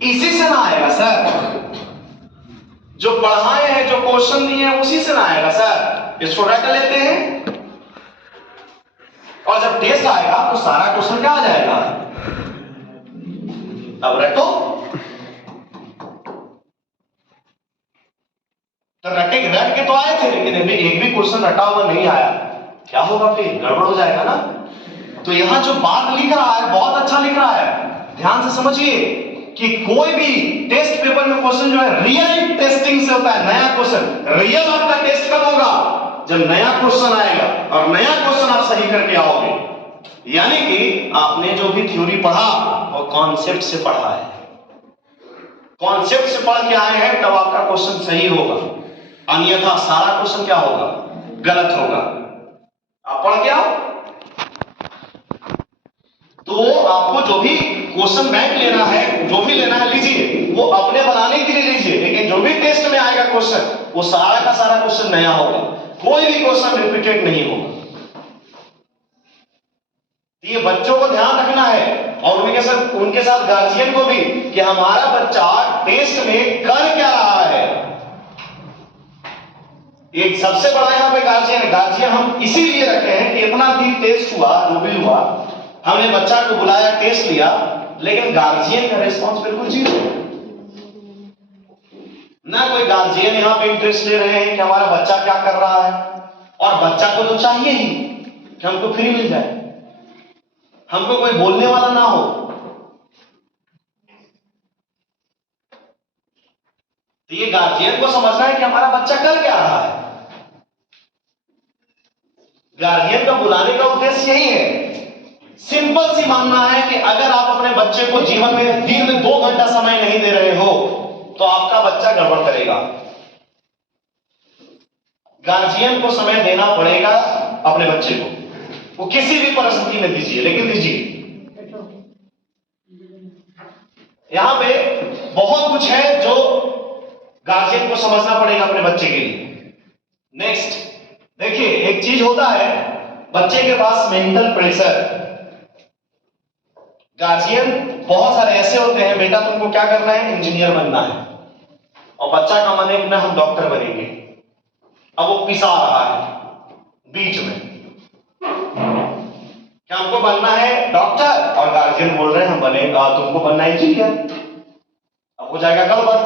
इसी से ना आएगा सर, जो पढ़ाए हैं, जो क्वेश्चन दिए हैं उसी से ना आएगा सर, इसको रट लेते हैं और जब टेस्ट आएगा तो सारा क्वेश्चन क्या आ जाएगा, अब रटो। तो रट के तो आए थे लेकिन अभी एक भी क्वेश्चन रटा हुआ नहीं आया, क्या होगा, फिर गड़बड़ हो जाएगा ना। तो यहां जो बात लिख रहा है बहुत अच्छा लिख रहा है, ध्यान से समझिए कि कोई भी टेस्ट पेपर में क्वेश्चन जो है रियल टेस्टिंग से होता है। नया क्वेश्चन, रियल आपका टेस्ट कब होगा, जब नया क्वेश्चन आएगा और नया क्वेश्चन आप सही करके आओगे। यानी कि आपने जो भी थ्योरी पढ़ा वो कॉन्सेप्ट से पढ़ा है, कॉन्सेप्ट से पढ़ के आए हैं, तब आपका क्वेश्चन सही होगा, अन्यथा सारा क्वेश्चन क्या होगा, गलत होगा। आप पढ़ के आओ तो आपको जो भी क्वेश्चन बैंक लेना है, जो भी लेना है लीजिए, वो अपने बनाने के लिए लीजिए, लेकिन जो भी टेस्ट में आएगा क्वेश्चन वो सारा का सारा क्वेश्चन नया होगा, कोई भी क्वेश्चन रिपीटेड नहीं होगा। ये बच्चों को ध्यान रखना है और उनके साथ गार्जियन को भी कि हमारा बच्चा टेस्ट में कर क्या रहा है। एक सबसे बड़ा यहाँ पे गार्जियन हम इसीलिए रखे हैं कि इतना भी टेस्ट हुआ, जो भी हुआ, हमने बच्चा को बुलाया, टेस्ट लिया, लेकिन गार्जियन का रिस्पॉन्स बिल्कुल जीरो। ना कोई गार्जियन यहाँ पे इंटरेस्ट ले रहे हैं कि हमारा बच्चा क्या कर रहा है, और बच्चा को तो चाहिए ही कि हमको फ्री मिल जाए, हमको कोई बोलने वाला ना हो। तो ये गार्जियन को समझना है कि हमारा बच्चा कर क्या रहा है। गार्जियन का बुलाने का उद्देश्य यही है, सिंपल सी मानना है कि अगर आप अपने बच्चे को जीवन में दिन में 2 घंटा समय नहीं दे रहे हो तो आपका बच्चा गड़बड़ करेगा। गार्जियन को समय देना पड़ेगा अपने बच्चे को, वो किसी भी परिस्थिति में दीजिए, लेकिन दीजिए। यहां पे बहुत कुछ है जो गार्जियन को समझना पड़ेगा अपने बच्चे के लिए। नेक्स्ट देखिए, एक चीज होता है बच्चे के पास मेंटल प्रेशर। गार्जियन बहुत सारे ऐसे होते हैं, बेटा तुमको क्या करना है, इंजीनियर बनना है, और बच्चा का मन है कि हम डॉक्टर बनेंगे। अब वो पिसा रहा है बीच में, क्या हमको बनना है डॉक्टर, और गार्जियन बोल रहे हैं हम बनेगा, तुमको बनना है इंजीनियर। अब हो जाएगा गड़बड़।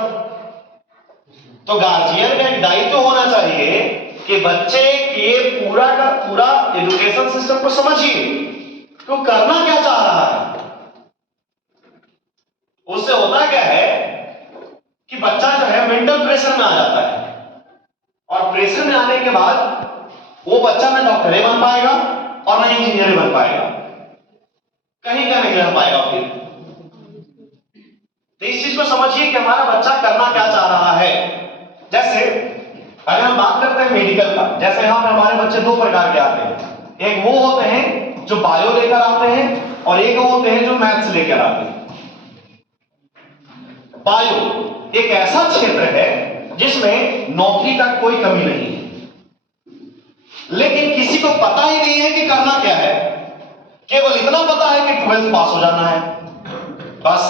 तो गार्जियन का एक दायित्व होना चाहिए कि बच्चे के पूरा का पूरा एजुकेशन सिस्टम को समझिए, तो करना क्या चाह रहा है। उससे होता क्या है कि बच्चा जो है मेंटल प्रेशर में आ जाता है, और प्रेशर में आने के बाद वो बच्चा ना डॉक्टर बन पाएगा और ना इंजीनियर बन पाएगा, कहीं का नहीं रह पाएगा फिर। तो इस चीज को समझिए कि हमारा बच्चा करना क्या चाह रहा है। जैसे अगर हम बात करते हैं मेडिकल का, जैसे यहाँ पे हमारे बच्चे दो प्रकार के आते हैं, एक वो होते हैं जो बायो लेकर आते हैं और एक वो होते हैं जो मैथ्स लेकर आते हैं। बायो एक ऐसा क्षेत्र है जिसमें नौकरी का कोई कमी नहीं है, लेकिन किसी को पता ही नहीं है कि करना क्या है, केवल इतना पता है कि 12th पास हो जाना है बस।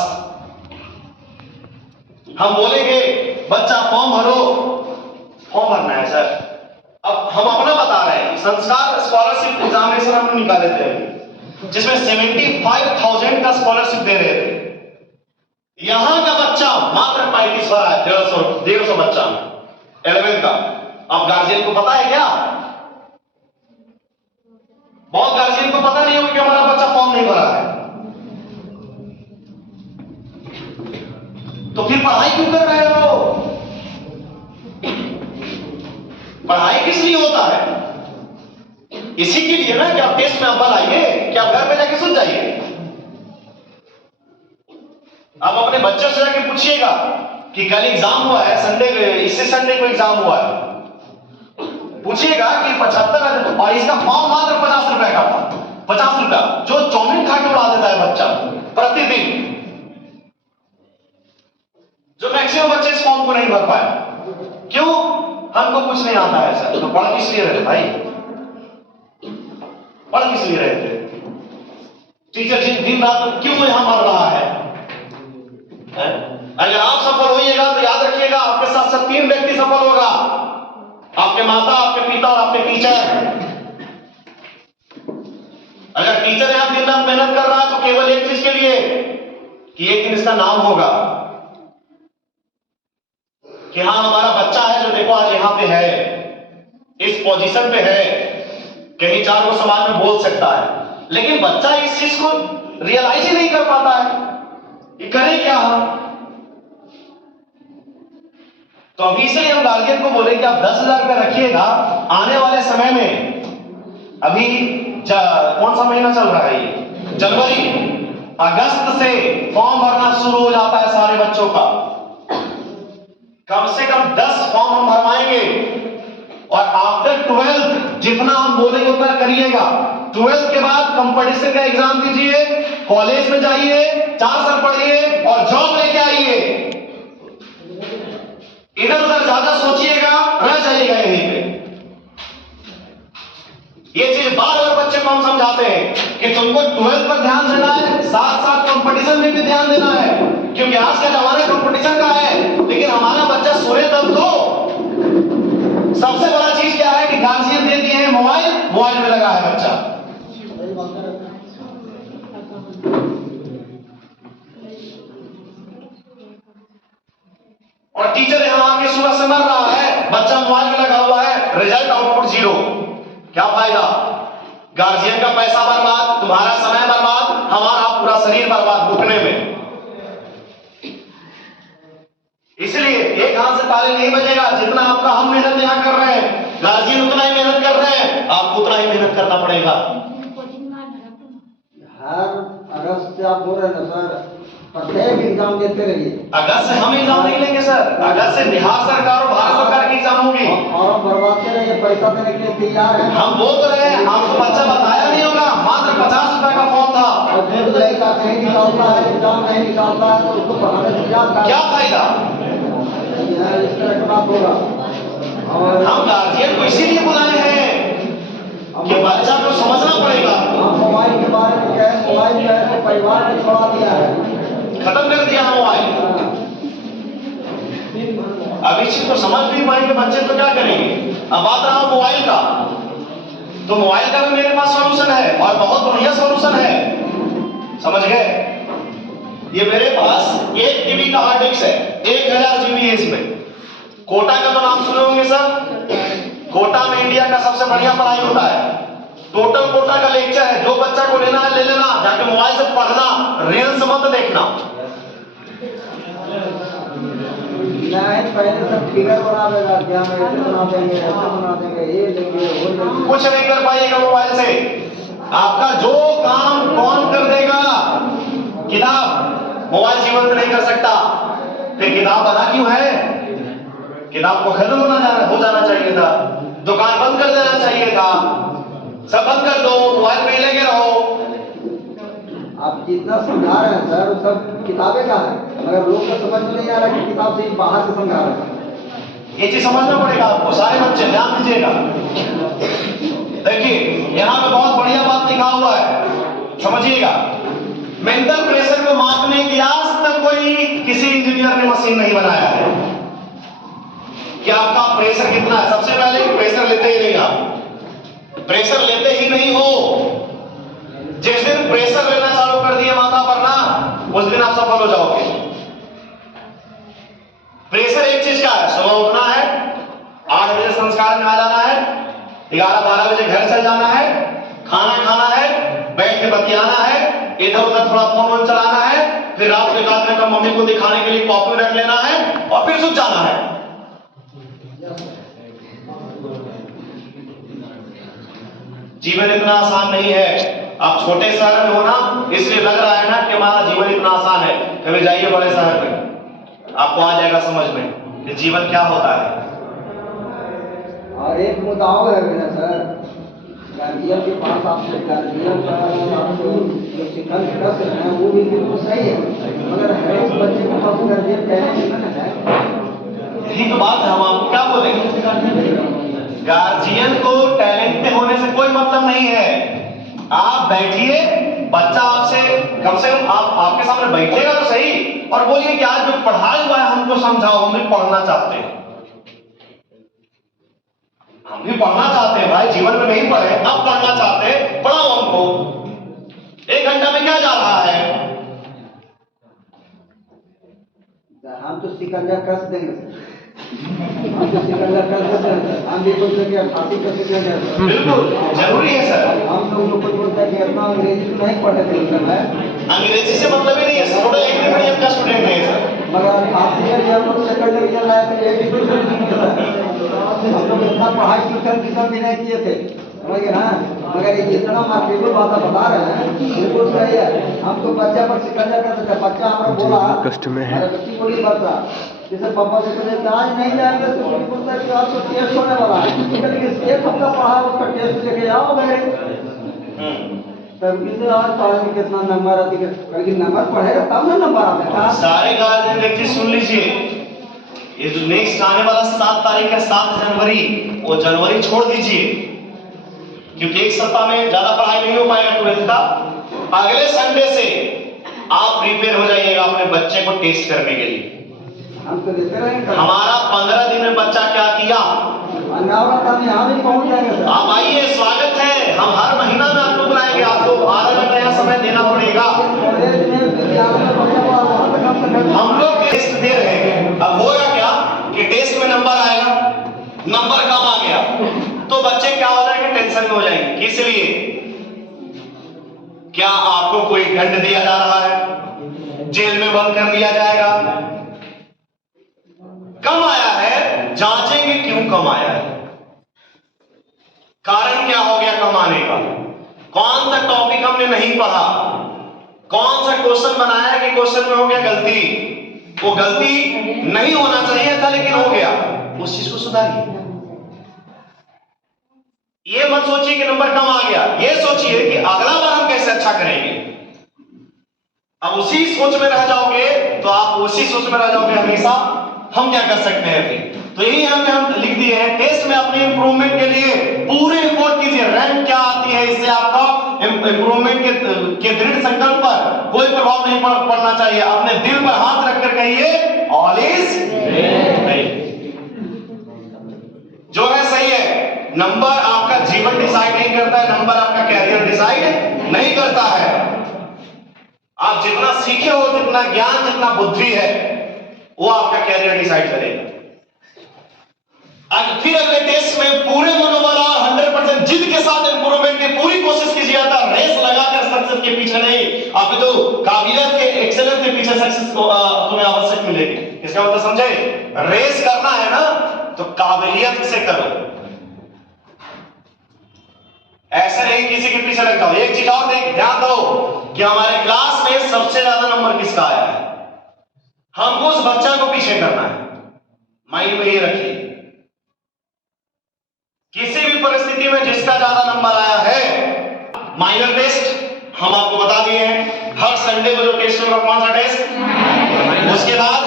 हम बोलेंगे बच्चा फॉर्म भरो, फॉर्म भरना है सर। अब हम अपना बता रहे हैं, संस्कार स्कॉलरशिप एग्जामिनेशन हमने निकाले थे जिसमें 75,000 का स्कॉलरशिप दे रहे थे। यहां का बच्चा मात्र 35 भरा है, 150 बच्चा 11th का। अब गार्जियन को पता है क्या? बहुत गार्जियन को पता नहीं होगा कि हमारा बच्चा फॉर्म नहीं भरा है, तो फिर पढ़ाई क्यों कर रहे हो? पढ़ाई किस लिए होता है? इसी के लिए ना कि आप टेस्ट में अव्वल आइए, कि आप घर पे जाके सुन जाइए। आप अपने बच्चों से जाके पूछिएगा कि कल एग्जाम हुआ है, संडे इससे संडे को एग्जाम हुआ है, पूछिएगा कि 75 और इसका फॉर्म मात्र 50 रुपए का था। 50 रुपया जो चौमिन खा के उड़ा देता है बच्चा प्रतिदिन, जो मैक्सिमम बच्चे इस फॉर्म को नहीं भर पाए। क्यों? हमको कुछ नहीं आता है सर। तो पढ़ किस लिए रहे भाई? पढ़ किस लिए रहे थे? टीचर जी दिन रात क्यों यहां मर रहा है? अगर आप सफल होइएगा तो याद रखिएगा आपके साथ साथ 3 व्यक्ति सफल होगा, आपके माता, आपके पिता और आपके टीचर। अगर टीचर यहां दिन रात मेहनत कर रहा है तो केवल एक चीज के लिए कि एक दिन इसका नाम होगा कि हाँ हमारा बच्चा है जो देखो आज यहां पे है, इस पोजीशन पे है, कहीं 4 को समाज में बोल सकता है। लेकिन बच्चा इस चीज को रियलाइज ही नहीं कर पाता है कि करे क्या हम। तो अभी से हम गार्जियन को बोले कि आप 10,000 रुपया रखिएगा, आने वाले समय में अभी कौन सा महीना चल रहा है ये? जनवरी, अगस्त से फॉर्म भरना शुरू हो जाता है सारे बच्चों का। कम से कम 10 फॉर्म हम भरवाएंगे और आफ्टर 12th जितना हम बोलेंगे उतना करिएगा। 12th के बाद कंपटीशन का एग्जाम दीजिए, कॉलेज में जाइए, 4 साल पढ़िए और जॉब लेके आइए। इधर उधर ज्यादा सोचिएगा, रह जाइएगा यहीं पे। ये चीज बार बार बच्चे को हम समझाते हैं कि तुमको 12th पर ध्यान देना है, साथ साथ कंपटीशन में भी ध्यान देना है, क्योंकि आज का जमाना कंपटीशन का है। लेकिन हमारा बच्चा सोए तब तो। सबसे बड़ा चीज क्या है कि गार्जियन दे दिए हैं मोबाइल, मोबाइल में लगा है बच्चा। और टीचर यहां आके सुबह से मर रहा है, बच्चा मोबाइल में लगा हुआ है, रिजल्ट आउटपुट 0। क्या फायदा? गार्जियन का पैसा बर्बाद, तुम्हारा समय बर्बाद, हमारा पूरा शरीर बर्बाद भूखने में। इसलिए एक हाथ से ताली नहीं बजेगा। जितना आपका हम मेहनत यहाँ कर रहे हैं, गार्जियन उतना ही मेहनत कर रहे हैं, आपको उतना ही मेहनत करना पड़ेगा। हर अगस्त से आप बोल रहे हैं ना सर, प्रत्येक एग्जाम देते रहिए। अगस्त से हम एग्जाम नहीं लेंगे सर, अगस्त से बिहार सरकार और भारत सरकार की एग्जाम होगी। और बर्बाद रहिए, पैसा देने के लिए तैयार है। हम बोल तो रहे हैं, आपको बच्चा बताया नहीं होगा, मात्र 50 रुपए का फॉर्म था। और जो लड़का नहीं निकालता है, एग्जाम नहीं निकालता है, तो उसको पढ़ाने से क्या फायदा? इस तरह का बात होगा। और हम गार्जियन को इसीलिए बुलाए हैं कि बच्चा को समझना पड़ेगा। हम मोबाइल के बारे में कहें, मोबाइल जो है तो परिवार ने छोड़ा दिया है, खत्म कर दिया मोबाइल। अब इस चीज को समझ नहीं पाएंगे बच्चे तो क्या करेंगे। अब बात रहा मोबाइल का, तो मोबाइल का भी मेरे पास सॉल्यूशन है और बहुत बढ़िया सॉल्यूशन है, समझ गए? ये मेरे पास 1 TB का हार्ड डिस्क है, 1000 GB है इसमें। कोटा का तो नाम सुने होंगे सर। कोटा में इंडिया का सबसे बढ़िया पढ़ाई होता है। टोटल कोटा का लेक्चर है, जो बच्चा को लेना है ले लेना, जाके मोबाइल से पढ़ना, रील्स मत देखना। नहीं, पहले सब फिगर बना देगा, क्या हम ऐसे बना देंगे, ऐसे बना देंगे, ये लेंगे, वो लेंगे। कुछ नहीं कर पाइएगा मोबाइल से। आपका जो काम कौन कर देगा? किताब। मोबाइल जीवन नहीं कर सकता। फिर किताब बना क्यों है? किताब को खत्म हो जाना चाहिए था, दुकान बंद कर देना चाहिए था, सब बंद कर दो, मोबाइल में लगे रहो। आप जितना समझा रहे हैं सर वो सब किताबें का है, मगर लोग को समझ में नहीं आ रहा कि किताब से बाहर से समझा रहे हैं। ये चीज समझना पड़ेगा आपको, सारे बच्चे ध्यान दीजिएगा। देखिए यहाँ पे बहुत बढ़िया बात लिखा हुआ है, समझिएगा। मेंटल प्रेशर को मापने की आज तक कोई किसी इंजीनियर ने मशीन नहीं बनाया है कि आपका प्रेशर कितना है। सबसे पहले प्रेशर लेते ही नहीं, आप प्रेशर लेते ही नहीं हो। जिस दिन प्रेशर लेना चालू कर दिए माथा पर ना, उस दिन आप सफल हो जाओगे। प्रेशर एक चीज का है, सुबह उठना है, 8 बजे संस्कार में आ जाना है, 11-12 बजे घर चल जाना है, खाना खाना है, बैठ के बतियाना है, इधर उधर थोड़ा फोन चलाना है, फिर रात के बाद में मम्मी को दिखाने के लिए कॉपी रख लेना है और फिर सुख जाना है। जीवन इतना आसान नहीं है। आप छोटे शहर में हो ना, इसलिए लग रहा है ना कि हमारा जीवन इतना आसान है। कभी जाइए बड़े शहर में, आपको आ जाएगा समझ में कि जीवन क्या होता है। और एक मुद्दा और है मेरा सर, गार्जियन के पास आपसे गार्जियन का आपको जो शिक्षण कर रहे हैं वो भी बिल्कुल सही है, मगर हर एक बच्चे के पास गार्जियन टैलेंट है। यही तो बात है, हम आपको क्या बोलेंगे। गार्जियन को टैलेंट में होने से कोई मतलब नहीं है। आप बैठिए, बच्चा आपसे कम से कम आपके सामने बैठेगा तो सही और बोलिए कि आज जो पढ़ाई हुआ है हमको समझाओ, हम भी पढ़ना चाहते हैं, हम भी पढ़ना चाहते हैं भाई। जीवन में नहीं पढ़े, अब पढ़ना चाहते हैं, पढ़ाओ हमको। 1 घंटा में क्या जा रहा है। हम तो शिकंजा कस देंगे, हम तो शिकंजा कस देते हैं, हम भी सोच रहे हैं फांसी कर देंगे। बिल्कुल जरूरी है सर। हम लोग को बोलते हैं कि इतना अंग्रेजी तो नहीं पढ़े थे उस समय, अंग्रेजी से मतलब ही नहीं है, थोड़ा इंग्लिश मीडियम का स्टूडेंट नहीं है सर। मगर फांसी में हम लोग सेकंड डिवीजन लाए थे, 82%। हम लोग इतना पढ़ाई ट्यूशन भी नहीं किए थे, समझिए ना। मगर ये जितना मार्केटो बात बता रहे हैं बिल्कुल सही है। हम तो बच्चा पर शिकंजा कर सकते हैं। बच्चा हमारा बोला, कष्ट में है, मेरा बच्ची बोली बच्चा जैसे पापा से पूछे कि आज नहीं जाएंगे तो बोलता है कि आज तो टेस्ट होने वाला है, लेकिन 1 हफ्ता पढ़ा उसका टेस्ट लेके आओ गए तब किसे आज पढ़ने में कितना नंबर आती है, लेकिन नंबर पढ़ेगा तब ना नंबर आता है। सारे गार्जियन एक चीज सुन लीजिए, ये जो नेक्स्ट आने वाला 7 तारीख है, 7 जनवरी, वो जनवरी छोड़ दीजिए क्योंकि 1 सप्ताह में ज्यादा पढ़ाई नहीं हो पाएगा 12th का। अगले संडे से आप प्रिपेयर हो जाइएगा अपने बच्चे को टेस्ट करने के लिए। हम तो देते रहेंगे। हमारा 15 दिन में बच्चा क्या किया, यहाँ भी पहुँच जाएंगे सर। आप आइए, स्वागत है। हम हर महीना में आपको बुलाएंगे, आपको आधा घंटा यहाँ समय देना पड़ेगा। हम लोग टेस्ट दे रहे हैं, अब होगा क्या कि टेस्ट में नंबर आएगा, नंबर कम आ गया तो बच्चे क्या हो जाएंगे, टेंशन में हो जाएंगे। किस लिए, क्या आपको कोई दंड दिया जा रहा है, जेल में बंद कर दिया जाएगा। कम आया है, जांचेंगे क्यों कम आया है, कारण क्या हो गया कम आने का, कौन सा टॉपिक हमने नहीं पढ़ा, कौन सा क्वेश्चन बनाया कि क्वेश्चन में हो गया गलती। वो गलती नहीं होना चाहिए था लेकिन हो गया, उस चीज को सुधारिए। ये मत सोचिए कि नंबर कम आ गया, ये सोचिए कि अगला बार हम कैसे अच्छा करेंगे। अब उसी सोच में रह जाओगे तो आप उसी सोच में रह जाओगे हमेशा, हम क्या कर सकते हैं फिर। तो यही हम लिख दिए हैं, टेस्ट में अपने इंप्रूवमेंट के लिए पूरे एफर्ट कीजिए। रैंक क्या आती है इससे आपका इंप्रूवमेंट के दृढ़ संकल्प पर कोई प्रभाव नहीं पड़ना चाहिए। अपने दिल पर हाथ रखकर कहिए ऑल इज वेल। जो है सही है। नंबर आपका जीवन डिसाइड नहीं करता है, नंबर आपका कैरियर डिसाइड नहीं करता है। आप जितना सीखे हो, जितना ज्ञान, जितना बुद्धि है, वो आपका कैरियर डिसाइड करेगा। फिर अगले टेस्ट में पूरे मनोबल और 100% जिद के साथ इंप्रूवमेंट की पूरी कोशिश कीजिएगा। रेस लगाकर सक्सेस के पीछे नहीं, आप तो काबिलियत के एक्सेलेंस के पीछे सक्सेस को तुम्हें आवश्यक मिलेगी। इसका मतलब समझे, रेस करना है ना तो काबिलियत से करो, ऐसा नहीं किसी के पीछे लग जाओ। एक चीज और ध्यान दो कि हमारे क्लास में सबसे ज्यादा नंबर किसका आया है, हमको उस बच्चा को पीछे करना है। माइंड में ये रखिए, किसी भी परिस्थिति में जिसका ज्यादा नंबर आया है, माइनर टेस्ट हम आपको बता दिए हैं, हर संडे को जो टेस्ट होगा कौन सा टेस्ट, उसके बाद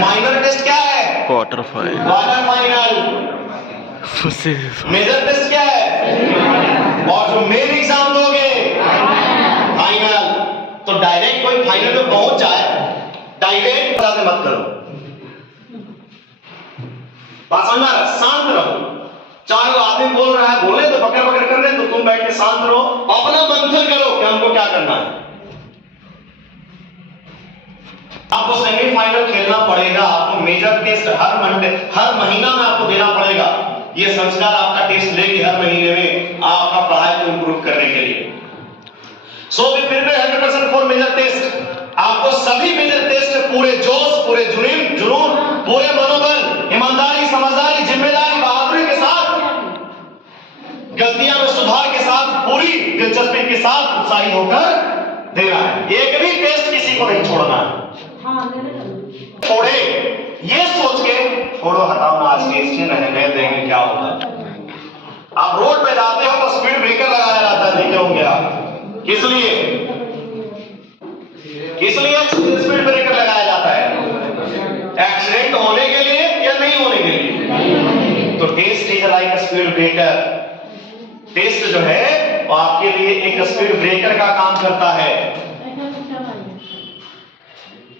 माइनर टेस्ट क्या है, quarter final, quarter final, major test क्या है, और जो मेन एग्जाम दोगे फाइनल। तो डायरेक्ट कोई फाइनल में पहुंच जाए, डायरेक्ट मत करो, बात समझ में, शांत रहो। चाहे वो आदमी बोल रहा है, बोले तो पकड़ पकड़ कर रहे, तो तुम बैठ के शांत रहो, अपना मंथन करो कि हमको क्या करना है। आपको सेमीफाइनल खेलना पड़ेगा, आपको मेजर टेस्ट हर महीना में आपको देना पड़ेगा। ये संस्कार आपका टेस्ट लेके हर महीने में आपका पढ़ाई को इंप्रूव करने के लिए। So we prepare 100% for major test. आपको सभी मेजर टेस्ट पूरे जोश, पूरे जुनून, पूरे मनोबल, ईमानदारी, समझदारी, जिम्मेदारी, बहादुरी के साथ, गलतियां में सुधार के साथ, पूरी दिलचस्पी के साथ उत्साहित होकर देना है। एक भी टेस्ट किसी को नहीं छोड़ना है। छोड़े ये सोच के, छोड़ो हटाओ ना, आज टेस्ट है, नहीं देंगे क्या होगा। आप रोड पे जाते हो तो स्पीड ब्रेकर लगाया जाता है, देखे होंगे आप, किस लिए स्पीड ब्रेकर लगाया जाता है, एक्सीडेंट होने के लिए या नहीं होने के लिए। तो test is like speed breaker. Test जो है वो आपके लिए एक स्पीड ब्रेकर का काम करता है,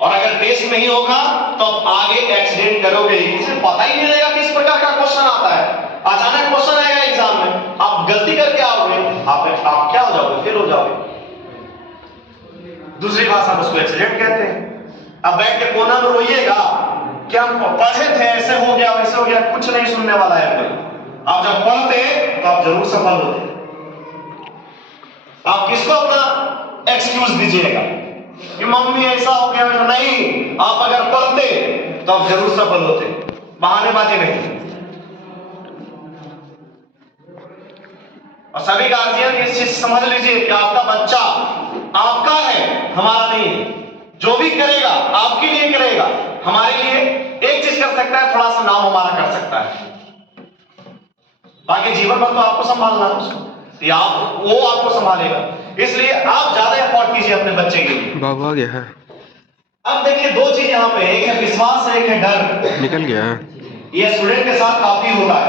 और अगर टेस्ट नहीं होगा तो आप आगे एक्सीडेंट करोगे, इसे पता ही नहीं रहेगा किस प्रकार का क्वेश्चन आता है। अचानक क्वेश्चन आएगा एग्जाम में, आप गलती करके आओगे, आप क्या हो जाओगे, फेल हो जाओगे। दूसरी भाषा में उसको एक्सीडेंट कहते हैं। अब बैठ के कोना में रोइएगा कि हम पढ़े थे, ऐसे हो गया वैसे हो गया, कुछ नहीं सुनने वाला है कोई। आप जब पढ़ते तो आप जरूर सफल होते। आप किसको अपना एक्सक्यूज दीजिएगा कि मम्मी ऐसा हो गया वैसा नहीं, आप अगर पढ़ते तो आप जरूर सफल होते, बहानेबाजी नहीं। और सभी गार्जियन इस चीज समझ लीजिए कि आपका बच्चा आपका है, हमारा नहीं है। जो भी करेगा आपके लिए करेगा, हमारे लिए एक चीज कर सकता है, थोड़ा सा नाम हमारा कर सकता है, बाकी जीवन भर तो आपको संभालना है उसको, या वो आपको संभालेगा। इसलिए आप ज्यादा एफर्ट कीजिए अपने बच्चे के लिए। बाबू आ गया है, अब देखिए दो चीज यहाँ पे, एक है विश्वास, एक है डर। निकल गया है। ये स्टूडेंट के साथ काफी होता है,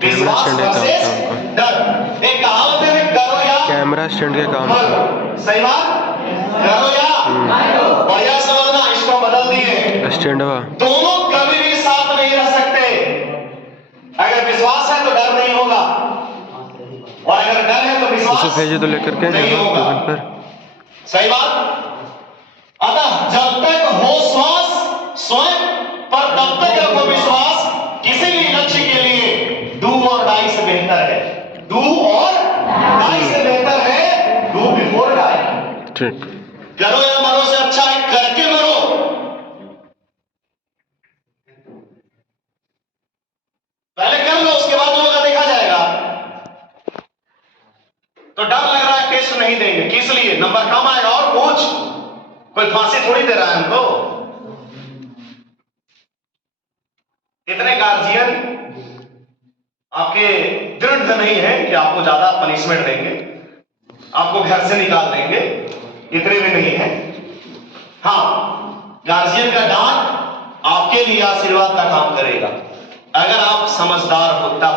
विश्वास वर्सेस डर। एक कहावत है, करो या कैमरा स्टैंड के काम मरो। सही बात, करो या बढ़िया समझना, इसको बदल दिए, स्टैंड दोनों कभी भी साथ नहीं रह सकते। अगर विश्वास है तो डर नहीं होगा, और अगर डर है तो विश्वास भेजे तो लेकर के नहीं होगा। पर सही बात। अतः जब तक हो श्वास स्वयं पर, तब तक रखो विश्वास। किसी भी लक्ष्य के लिए डू और डाई से बेहतर है, डू और डाई से बेहतर है डू बिफोर डाई। ठीक, करो या मरो से अच्छा है करके मरो। पहले कर लो, उसके बाद जो होगा देखा जाएगा। तो डर लग रहा है टेस्ट नहीं देंगे, किस लिए, नंबर कम आएगा और पूछ, कोई फांसी थोड़ी दे रहा है हमको। इतने गार्जियन आपके दृढ़ नहीं है कि आपको ज्यादा पनिशमेंट देंगे, आपको घर से निकाल देंगे, इतने भी नहीं है। हाँ, गार्जियन का डांट आपके लिए आशीर्वाद का काम करेगा, अगर आप समझदार हो तब।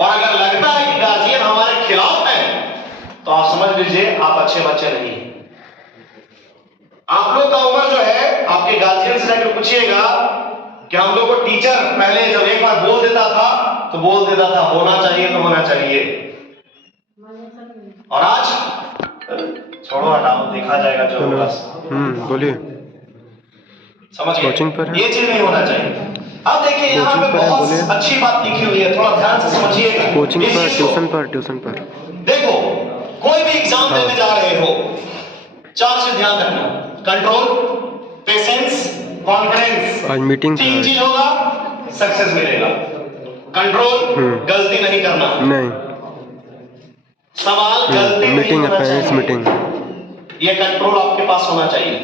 और अगर लगता है कि गार्जियन हमारे खिलाफ है, तो आप समझ लीजिए आप अच्छे बच्चे नहीं हैं। आप लोग का उम्र जो है, आपके गार्जियन से जाकर पूछिएगा कि हम लोग को टीचर पहले जब एक बार बोल देता था तो बोल देता था होना चाहिए तो होना चाहिए, और आज छोड़ो हटाओ, देखा जाएगा जो होगा। बोलिए, समझ गए, कोचिंग पर है, ये चीज नहीं होना चाहिए। अब देखिए यहाँ पे बहुत अच्छी बात लिखी हुई है, थोड़ा ध्यान से समझिएगा। कोचिंग पर, ट्यूशन पर देखो, कोई भी एग्जाम देने जा रहे हो, चार चीज ध्यान रखना, कंट्रोल, पेशेंस, कॉन्फिडेंस। आज मीटिंग था, 3 चीज होगा सक्सेस मिलेगा। कंट्रोल, गलती नहीं करना, नहीं सवाल गलती मीटिंग नहीं है, पेरेंट्स मीटिंग, ये कंट्रोल आपके पास होना चाहिए।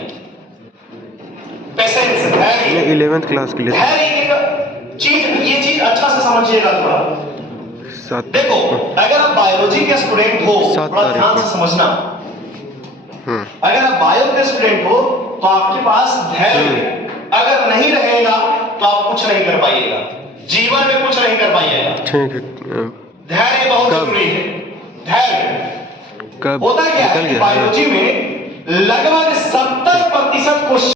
पेशेंस, धैर्य। 11th क्लास के लिए धैर्य एक चीज, ये चीज अच्छा से समझिएगा थोड़ा। 7 देखो, अगर आप बायोलॉजी के स्टूडेंट हो, 7 थोड़ा तारीख ध्यान को। से समझना, हम्म, अगर आप बायो के स्टूडेंट हो तो आपके पास धैर्य अगर नहीं रहेगा तो आप कुछ नहीं कर पाइएगा, जीवन में कुछ नहीं कर पाइएगा। ठीक है। धैर्य बहुत कब? जरूरी है। धैर्य कब होता क्या है निकल कि गया है? बायोलॉजी में लगभग 70% क्वेश्चन